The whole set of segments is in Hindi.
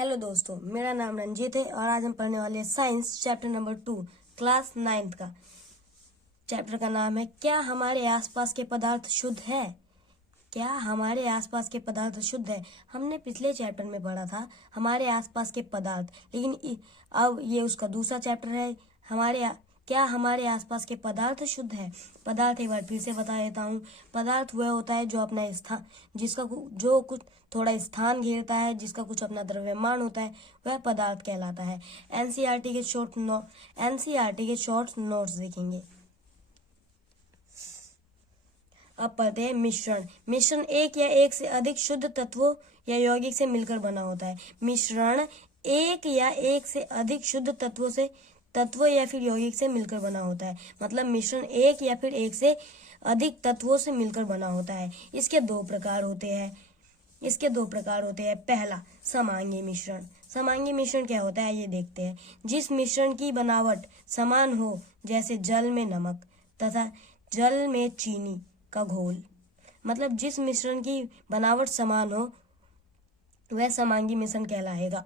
हेलो दोस्तों, मेरा नाम रंजीत है और आज हम पढ़ने वाले हैं science chapter number 2 class 9th का। चैप्टर का नाम है क्या हमारे आसपास के पदार्थ शुद्ध है। क्या हमारे आसपास के पदार्थ शुद्ध है। हमने पिछले चैप्टर में पढ़ा था हमारे आसपास के पदार्थ, लेकिन अब ये उसका दूसरा चैप्टर है। क्या हमारे आसपास के पदार्थ शुद्ध है। पदार्थ एक बार फिर से बता देता हूँ। पदार्थ वह होता है जो अपना स्थान, जो कुछ थोड़ा स्थान घेरता है, जिसका कुछ अपना द्रव्यमान होता है, वह पदार्थ कहलाता है। एनसीईआरटी के शॉर्ट नोट्स देखेंगे। अब पढ़ते हैं मिश्रण। मिश्रण एक या एक से अधिक शुद्ध तत्वों या यौगिक से मिलकर बना होता है। मिश्रण एक या एक से अधिक शुद्ध तत्वों या फिर यौगिक से मिलकर बना होता है। मतलब मिश्रण एक या फिर एक से अधिक तत्वों से मिलकर बना होता है। इसके दो प्रकार होते हैं। पहला, समांगी मिश्रण। समांगी मिश्रण क्या होता है ये देखते हैं। जिस मिश्रण की बनावट समान हो, जैसे जल में नमक तथा जल में चीनी का घोल। मतलब जिस मिश्रण की बनावट समान हो वह समांगी मिश्रण कहलाएगा।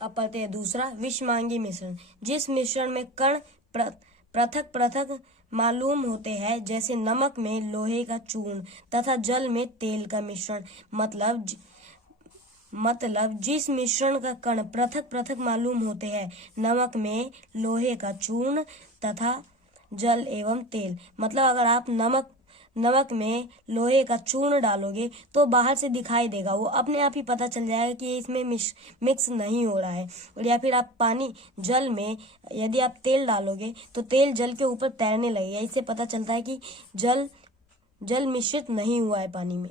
अब पढ़ते हैं दूसरा, विषमांगी मिश्रण। जिस मिश्रण में कण पृथक पृथक मालूम होते हैं, जैसे नमक में लोहे का चूर्ण तथा जल में तेल का मिश्रण। मतलब जिस मिश्रण का कण पृथक पृथक मालूम होते हैं, नमक में लोहे का चूर्ण तथा जल एवं तेल। मतलब अगर आप नमक में लोहे का चूर्ण डालोगे तो बाहर से दिखाई देगा, वो अपने आप ही पता चल जाएगा कि इसमें मिक्स नहीं हो रहा है। और या फिर आप जल में यदि आप तेल डालोगे तो तेल जल के ऊपर तैरने लगेगा। इससे पता चलता है कि जल मिश्रित नहीं हुआ है पानी में।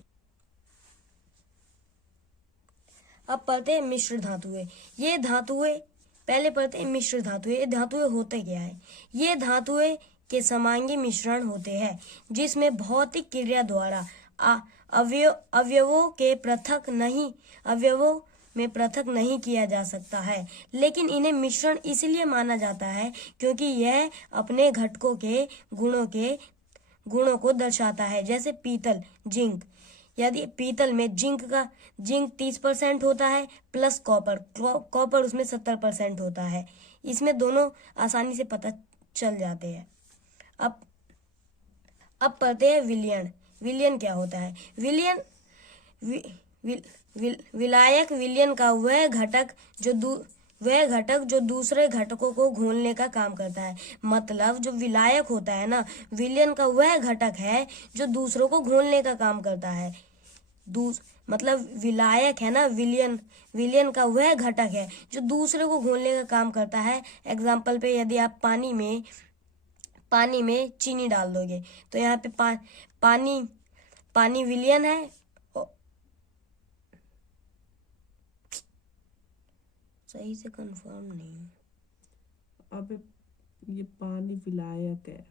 अब पढ़ते हैं मिश्र धातुएं। ये धातुएं पहले पढ़ते हैं मिश्र धातुएं। ये धातुएं होते क्या है। ये धातुएं के समांगी मिश्रण होते हैं, जिसमें भौतिक क्रिया द्वारा अवयवों में पृथक नहीं किया जा सकता है, लेकिन इन्हें मिश्रण इसलिए माना जाता है क्योंकि यह अपने घटकों के गुणों को दर्शाता है। जैसे पीतल, जिंक। यदि पीतल में जिंक 30% होता है प्लस कॉपर उसमें 70% होता है। इसमें दोनों आसानी से पता चल जाते हैं। अब पढ़ते हैं विलयन। विलयन क्या होता है। विलायक विलयन का वह घटक जो दूसरे घटकों को घोलने का काम करता है। मतलब जो विलायक होता है ना, विलयन का वह घटक है जो दूसरों को घोलने का काम करता है। मतलब विलायक है ना, विलयन का वह घटक है जो दूसरे को घोलने का काम करता है। एग्जाम्पल पे यदि आप पानी में चीनी डाल दोगे तो यहाँ पे पानी विलयन है। सही से कंफर्म नहीं। अब ये पानी विलायक है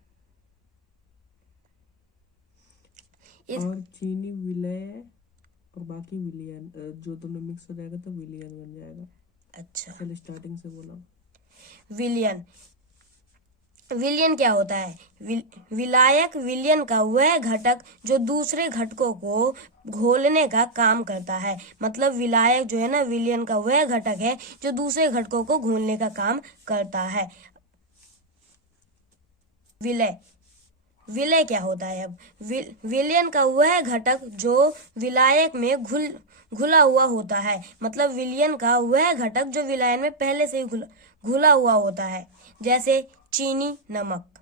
और चीनी विलय और बाकी विलयन, जो दोनों मिक्स हो जाएगा तो विलयन बन जाएगा। अच्छा, चल स्टार्टिंग से बोला। विलयन क्या होता है। विलायक विलयन का वह घटक जो दूसरे घटकों को घोलने का काम करता है। मतलब विलायक जो है ना, विलयन का वह घटक है जो दूसरे घटकों को घोलने का काम करता है। विलय क्या होता है। अब विलयन का वह घटक जो विलायक में घुला हुआ होता है। मतलब विलयन का वह घटक जो विलायन में पहले से ही घुला हुआ होता है, जैसे चीनी, नमक।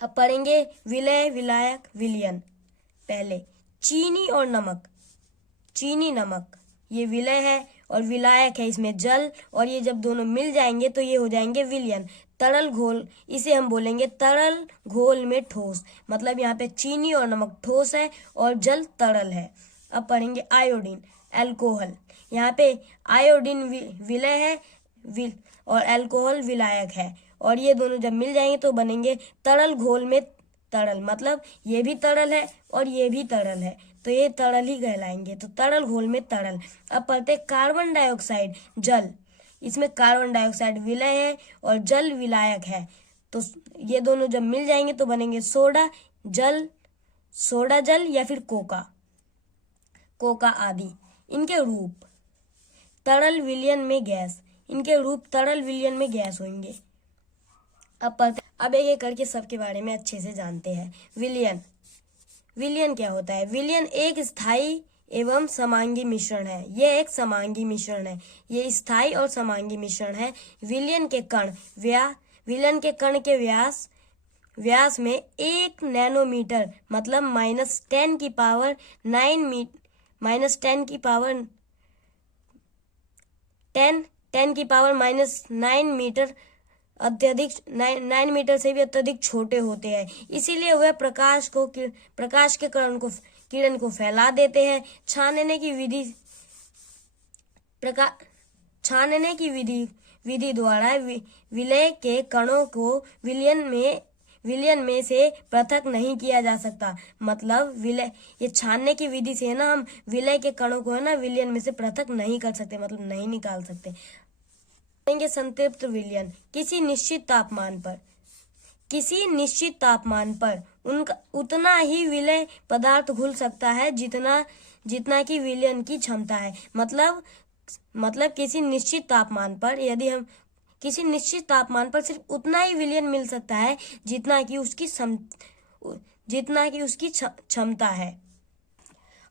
अब पढ़ेंगे विलय, विलायक, विलयन। पहले चीनी और नमक। चीनी, नमक ये विलय है और विलायक है इसमें जल, और ये जब दोनों मिल जाएंगे तो ये हो जाएंगे विलयन। तरल घोल, इसे हम बोलेंगे तरल घोल में ठोस। मतलब यहाँ पे चीनी और नमक ठोस है और जल तरल है। अब पढ़ेंगे आयोडीन, अल्कोहल। यहाँ पे आयोडीन विलय है और अल्कोहल विलायक है, और ये दोनों जब मिल जाएंगे तो बनेंगे तरल घोल में तरल। मतलब ये भी तरल है और ये भी तरल है, तो ये तरल ही कहलाएंगे। तो तरल घोल में तरल। अब पढ़ते कार्बन डाइऑक्साइड, जल। इसमें कार्बन डाइऑक्साइड विलय है और जल विलायक है, तो ये दोनों जब मिल जाएंगे तो बनेंगे सोडा जल या फिर कोका। कोका आदि। इनके रूप तरल विलयन में गैस, इनके रूप तरल विलयन में गैस होंगे। अब एक एक करके सबके बारे में अच्छे से जानते हैं। विलयन, विलयन क्या होता है? विलयन एक स्थायी एवं समांगी मिश्रण है। यह एक समांगी मिश्रण है, ये स्थायी और समांगी मिश्रण है। विलयन के कण विलयन के कण के व्यास में 1 नैनोमीटर मतलब -10 की पावर 9 10 की पावर 9 मीटर अत्यधिक 9 मीटर से भी अत्यधिक छोटे होते हैं। इसीलिए वह प्रकाश के किरण को फैला देते हैं। छानने की विधि द्वारा विलय के कणों को विलयन में से पृथक नहीं किया जा सकता। मतलब ये छानने की विधि से ना हम विलय के कणों को है ना विलयन में से पृथक नहीं कर सकते, मतलब नहीं निकाल सकते। संतृप्त विलयन, किसी निश्चित तापमान पर उनका उतना ही विलय पदार्थ घुल सकता है जितना कि विलयन की क्षमता है। मतलब किसी निश्चित तापमान पर सिर्फ उतना ही विलयन मिल सकता है जितना कि उसकी क्षमता है।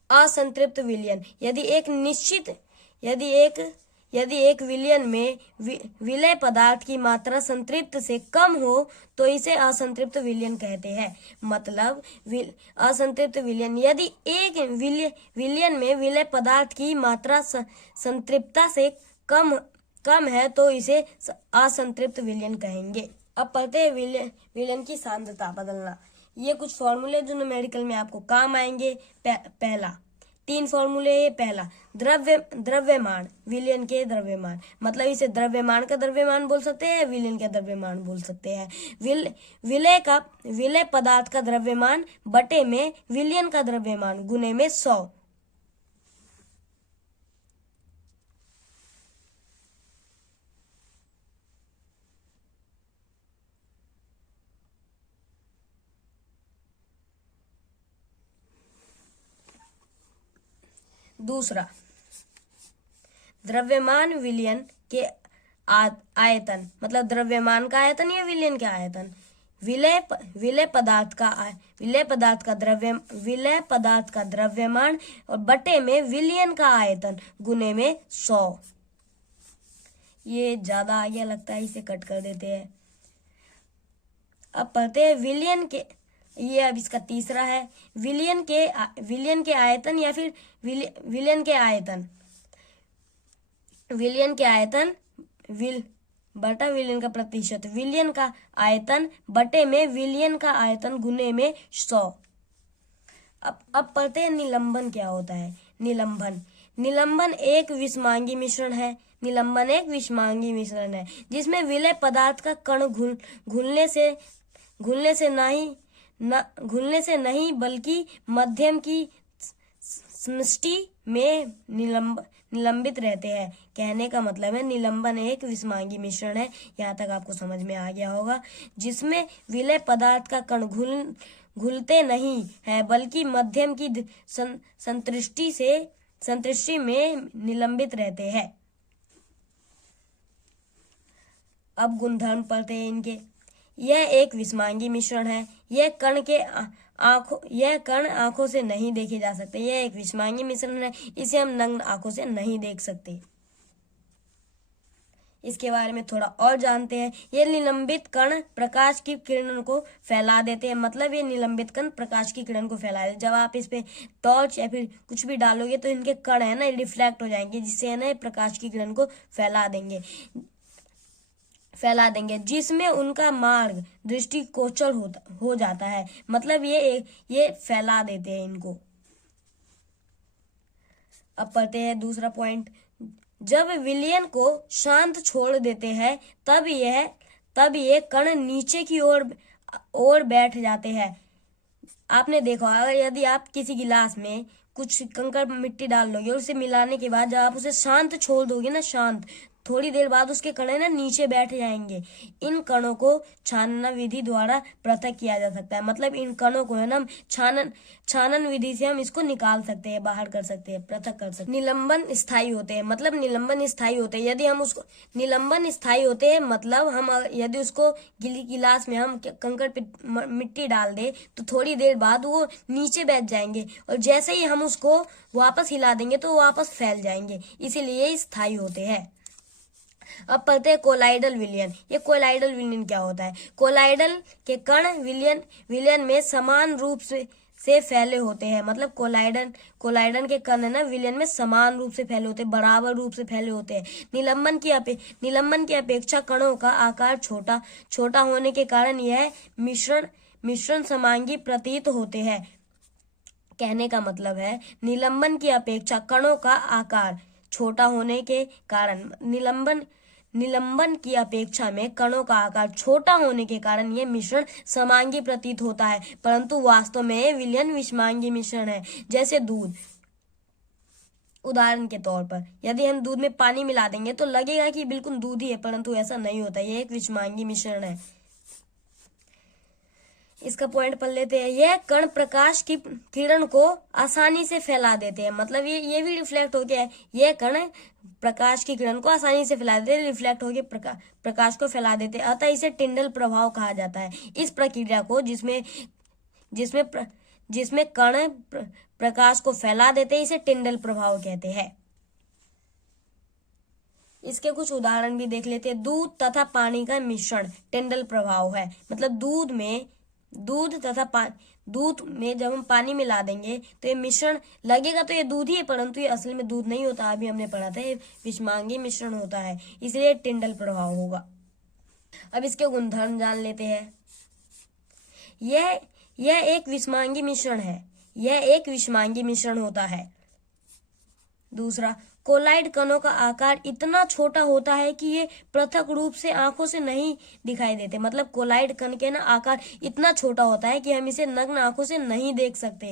असंतृप्त विलयन, यदि एक विलयन में विलय पदार्थ की मात्रा संतृप्त से कम हो तो इसे असंतृप्त विलयन कहते हैं। मतलब असंतृप्त विलयन, यदि एक विलयन में विलय पदार्थ की मात्रा संतृप्तता से कम है तो इसे असंतृप्त विलयन कहेंगे। अब पढ़ते हैं विलयन की सांद्रता बदलना। ये कुछ फॉर्मूले जो न्यूमेरिकल में आपको काम आएंगे। पहला 3 फॉर्मूले है। पहला द्रव्यमान, विलयन के द्रव्यमान, मतलब इसे द्रव्यमान का द्रव्यमान बोल सकते हैं, विलयन का द्रव्यमान बोल सकते हैं। विलय पदार्थ का द्रव्यमान बटे में विलयन का द्रव्यमान गुने में 100। दूसरा, द्रव्यमान विलयन के आयतन, मतलब द्रव्यमान का आयतन या विलयन का आयतन। विलय पदार्थ का द्रव्यमान और बटे में विलयन का आयतन गुने में 100। ये ज्यादा आगे लगता है, इसे कट कर देते हैं। अब पढ़ते हैं विलयन के, ये अब इसका तीसरा है। विलयन के आयतन या फिर विलयन के आयतन बटा विलयन का प्रतिशत, विलयन का आयतन बटे में विलयन का आयतन गुने में 100। अब पढ़ते हैं निलंबन क्या होता है। निलंबन एक विषमांगी मिश्रण है। जिसमें विलय पदार्थ का कण घुलने से नहीं बल्कि मध्यम की समष्टि में निलंबित रहते हैं। कहने का मतलब है निलंबन एक विषमांगी मिश्रण है। यहाँ तक आपको समझ में आ गया होगा, जिसमें विलय पदार्थ का कण घुलते नहीं है बल्कि मध्यम की संतृष्टि में निलंबित रहते हैं। अब गुणधर्म पढ़ते हैं इनके। यह एक विषमांगी मिश्रण है। यह कण आंखों से नहीं देखे जा सकते। यह एक विषमांगी मिश्रण है, इसे हम नग्न आंखों से नहीं देख सकते। इसके बारे में थोड़ा और जानते हैं। ये निलंबित कण प्रकाश की किरणों को फैला देते हैं। मतलब ये निलंबित कण प्रकाश की किरण को फैला देते हैं। जब आप इस पे टॉर्च या फिर कुछ भी डालोगे तो इनके कण है ना रिफ्लेक्ट हो जाएंगे, जिससे है ना प्रकाश की किरण को फैला देंगे, जिसमें उनका मार्ग दृष्टिगोचर हो जाता है। मतलब ये फैला देते हैं इनको। अब पढ़ते हैं दूसरा पॉइंट। जब विलयन को शांत छोड़ देते हैं तब ये कण नीचे की ओर बैठ जाते हैं। आपने देखा, अगर यदि आप किसी गिलास में कुछ कंकड़ मिट्टी डाल लोगे और उसे मिलाने के बाद जब आप उसे शांत छोड़ दोगे ना, शांत, थोड़ी देर बाद उसके कण है ना नीचे बैठ जाएंगे। इन कणों को छानना विधि द्वारा पृथक किया जा सकता है। मतलब इन कणों को है ना छानन विधि से हम इसको निकाल सकते हैं, बाहर कर सकते हैं, पृथक कर सकते हैं। निलंबन स्थायी होते हैं, मतलब निलंबन स्थायी होते हैं। यदि हम उसको निलंबन स्थायी होते हैं मतलब हम यदि उसको गिलास में हम कंकड़ मिट्टी डाल दे तो थोड़ी देर बाद वो नीचे बैठ जाएंगे और जैसे ही हम उसको वापस हिला देंगे तो वापस फैल जाएंगे, इसीलिए स्थायी होते हैं। अब पढ़ते हैं कोलाइडल विलयन। ये कोलाइडल विलयन क्या होता है? कोलाइडल के कण विलयन में समान रूप से फैले होते हैं। मतलब कोलाइडन के कण है ना विलयन में समान रूप से फैले होते हैं, बराबर रूप से फैले होते हैं। निलंबन की अपेक्षा कणों का आकार छोटा होने के कारण यह मिश्रण समांगी प्रतीत होते हैं। कहने का मतलब है निलंबन की अपेक्षा कणों का आकार छोटा होने के कारण निलंबन की अपेक्षा में कणों का आकार छोटा होने के कारण यह मिश्रण समांगी प्रतीत होता है, परंतु वास्तव में विलयन विषमांगी मिश्रण है। जैसे दूध, उदाहरण के तौर पर यदि हम दूध में पानी मिला देंगे तो लगेगा कि बिल्कुल दूध ही है, परंतु ऐसा नहीं होता, यह एक विषमांगी मिश्रण है। इसका पॉइंट पढ़ लेते हैं। यह कण प्रकाश की किरण को आसानी से फैला देते हैं। मतलब ये भी रिफ्लेक्ट हो गया है। यह कण प्रकाश की किरण को आसानी से फैला देते हैं, रिफ्लेक्ट होकर प्रकाश को फैला देते हैं। अतः इसे टिंडल प्रभाव कहा जाता है। इस प्रक्रिया को जिसमें कण प्रकाश को फैला देते हैं इसे टिंडल प्रभाव कहते हैं। इसके कुछ उदाहरण भी देख लेते हैं। दूध तथा पानी का मिश्रण टिंडल प्रभाव है। मतलब दूध में जब हम पानी मिला देंगे तो ये मिश्रण लगेगा तो ये दूध ही है, परंतु ये असल में दूध नहीं होता। अभी हमने पढ़ा था ये विषमांगी मिश्रण होता है, इसलिए टिंडल प्रभाव होगा। अब इसके गुणधर्म जान लेते हैं। यह एक विषमांगी मिश्रण है। यह एक विषमांगी मिश्रण होता है। दूसरा, कोलाइड कणों का आकार इतना छोटा होता है कि ये पृथक रूप से आंखों से नहीं दिखाई देते। मतलब कोलाइड कण के ना आकार इतना छोटा होता है कि हम इसे नग्न आंखों से नहीं देख सकते।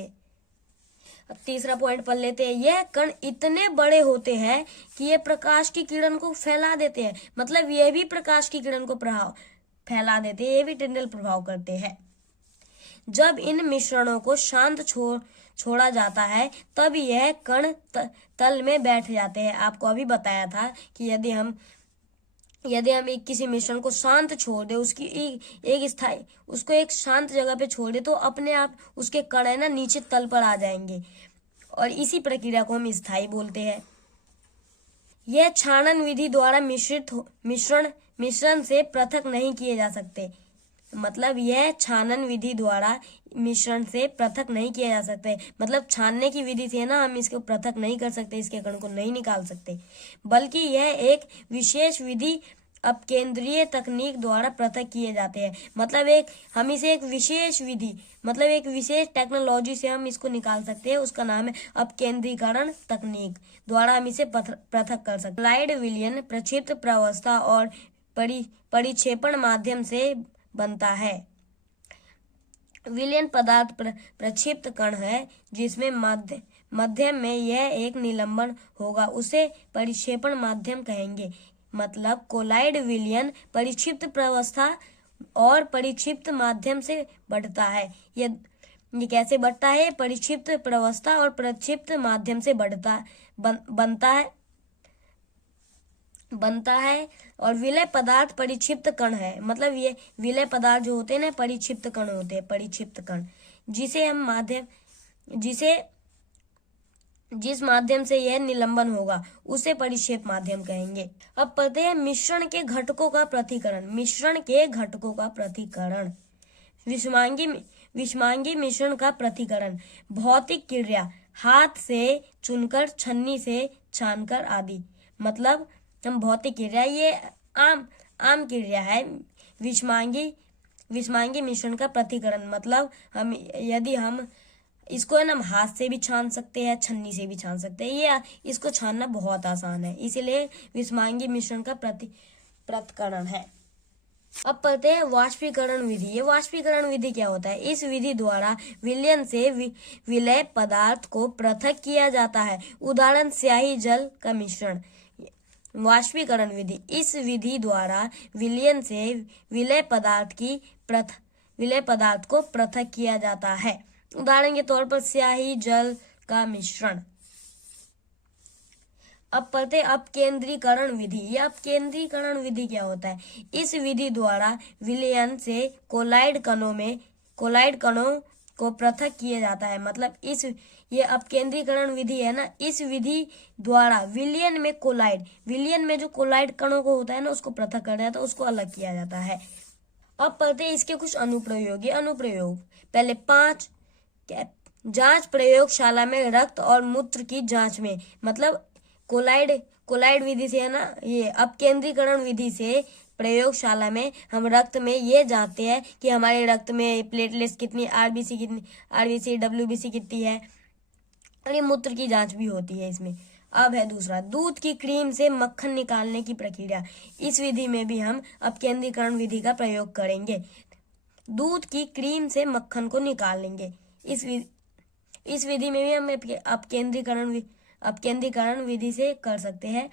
अब तीसरा पॉइंट पढ़ लेते हैं। यह कण इतने बड़े होते हैं कि ये प्रकाश की किरण को फैला देते हैं। मतलब ये भी प्रकाश की किरण को फैला देते हैं, ये भी टिंडल प्रभाव करते हैं। जब इन मिश्रणों को शांत छोड़ा जाता है तब यह कण तल में बैठ जाते हैं। आपको अभी बताया था कि यदि हम किसी मिश्रण को शांत छोड़ दे, उसको एक शांत जगह पे छोड़ दे तो अपने आप उसके कण है ना नीचे तल पर आ जाएंगे और इसी प्रक्रिया को हम स्थायी बोलते हैं। यह छानन विधि द्वारा मिश्रण से पृथक नहीं किए जा सकते। मतलब यह छानन विधि द्वारा मिश्रण से पृथक नहीं किया जा सकते। मतलब छानने की विधि से ना हम इसको पृथक नहीं कर सकते, इसके कण को नहीं निकाल सकते, बल्कि यह एक विशेष विधि अपकेंद्रीय तकनीक द्वारा पृथक किए जाते हैं। मतलब हम इसे एक विशेष विधि मतलब एक विशेष टेक्नोलॉजी से हम इसको निकाल सकते हैं, उसका नाम है अपकेंद्रीकरण तकनीक द्वारा हम इसे पृथक कर सकते हैं। कोलाइड विलयन प्रक्षिप्त प्रावस्था और परिक्षेपण माध्यम से बनता है। विलयन पदार्थ प्रक्षिप्त कण है जिसमें मध्यम में यह एक निलंबन होगा, उसे परिक्षेपण माध्यम कहेंगे। मतलब कोलाइड विलयन परिक्षिप्त प्रावस्था और परिक्षिप्त माध्यम से बढ़ता है। ये कैसे बढ़ता है? परिक्षिप्त प्रावस्था और प्रक्षिप्त माध्यम से बनता है और विलय पदार्थ परिक्षिप्त कण है। मतलब ये विलय पदार्थ जो होते हैं ना परिक्षिप्त कण होते हैं, परिक्षिप्त कण जिस माध्यम से यह निलंबन होगा उसे परिक्षेप माध्यम कहेंगे। अब पढ़ते हैं मिश्रण के घटकों का पृथक्करण। विषमांगी मिश्रण का पृथक्करण। भौतिक क्रिया, हाथ से चुनकर, छन्नी से छानकर आदि। मतलब हम भौतिक क्रिया, ये आम क्रिया है। विषमांगी मिश्रण का पृथक्करण मतलब यदि हम इसको है ना हम हाथ से भी छान सकते हैं, छन्नी से भी छान सकते हैं। ये इसको छानना बहुत आसान है, इसीलिए विषमांगी मिश्रण का पृथक्करण है। अब पढ़ते हैं वाष्पीकरण विधि। ये वाष्पीकरण विधि क्या होता है? इस विधि द्वारा विलयन से विलय पदार्थ को पृथक किया जाता है। उदाहरण स्याही जल का मिश्रण। वाष्पीकरण विधि, इस विधि द्वारा विलयन से विलय पदार्थ को पृथक किया जाता है। उदाहरण के तौर पर स्याही जल का मिश्रण। अब पढ़ते अपकेंद्रीकरण विधि। यह अपकेंद्रीकरण विधि क्या होता है? इस विधि द्वारा विलयन से कोलाइड कणों को पृथक किया जाता है। मतलब ये अपकेंद्रीकरण विधि है ना, इस विधि द्वारा विलयन में जो कोलाइड कणों को होता है ना, उसको पृथक कर जाता है, उसको अलग किया जाता है। अब पढ़ते हैं इसके कुछ अनुप्रयोग। पहले 5 जांच प्रयोगशाला में रक्त और मूत्र की जांच में। मतलब कोलाइड विधि से है ना, ये अपकेंद्रीकरण विधि से प्रयोगशाला में हम रक्त में ये जांचते हैं कि हमारे रक्त में प्लेटलेट्स कितनी, आरबीसी डब्ल्यूबीसी कितनी है, और ये मूत्र की जांच भी होती है इसमें। अब है दूसरा, दूध की क्रीम से मक्खन निकालने की प्रक्रिया। इस विधि में भी हम अपकेंद्रीकरण विधि का प्रयोग करेंगे। दूध की क्रीम से मक्खन को निकालेंगे। इस विधि में भी हम अपकेंद्रीकरण विधि से कर सकते हैं,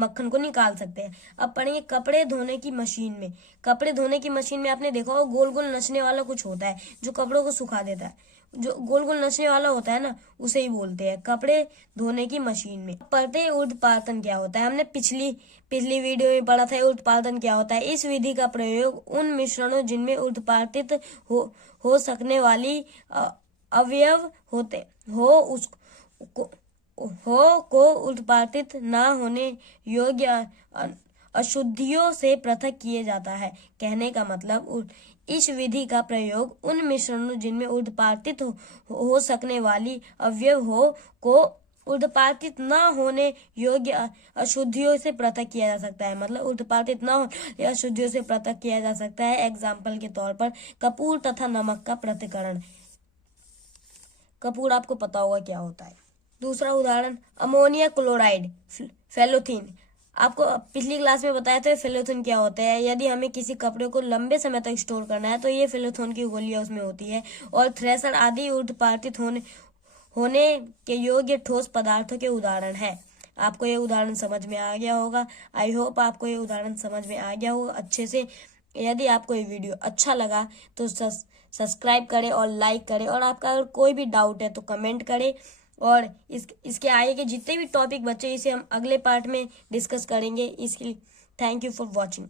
मक्खन को निकाल सकते हैं। अब पढ़ेंगे कपड़े धोने की मशीन में। कपड़े धोने की मशीन में आपने देखा होगा गोल गोल नचने वाला कुछ होता है जो कपड़ों को सुखा देता है। जो गोल गोल नचने वाला होता है ना, उसे ही बोलते हैं कपड़े धोने की मशीन में। पढ़ते हैं ऊर्ध्वपातन क्या होता है। हमने पिछली वीडियो में पढ़ा था ऊर्ध्वपातन क्या होता है। इस विधि का प्रयोग उन मिश्रणों जिनमें ऊर्ध्वपातित हो सकने वाली अवयव होते को उत्पादित न होने योग्य अशुद्धियों से पृथक किए जाता है। कहने का मतलब इस विधि का प्रयोग उन मिश्रणों जिनमें उत्पादित हो सकने वाली अवयव को उत्पादित न होने योग्य अशुद्धियों से पृथक किया जा सकता है। मतलब उत्पादित न होने अशुद्धियों से पृथक किया जा सकता है। एग्जाम्पल के तौर पर कपूर तथा नमक का पृथक्करण। कपूर आपको पता होगा क्या होता है। दूसरा उदाहरण अमोनिया क्लोराइड फेलोथीन। आपको पिछली क्लास में बताया था फेलोथीन क्या होता है। यदि हमें किसी कपड़े को लंबे समय तक स्टोर करना है तो ये फेलोथीन की गोलियां उसमें होती है। और थ्रेशर आदि उत्पादित होने के योग्य ठोस पदार्थों के उदाहरण है। आपको ये उदाहरण समझ में आ गया होगा। आई होप आपको ये उदाहरण समझ में आ गया होगा अच्छे से। यदि आपको ये वीडियो अच्छा लगा तो सब्सक्राइब करें और लाइक करें, और आपका अगर कोई भी डाउट है तो कमेंट करें। और इसके आगे के जितने भी टॉपिक बचे इसे हम अगले पार्ट में डिस्कस करेंगे। इसके लिए थैंक यू फॉर वॉचिंग।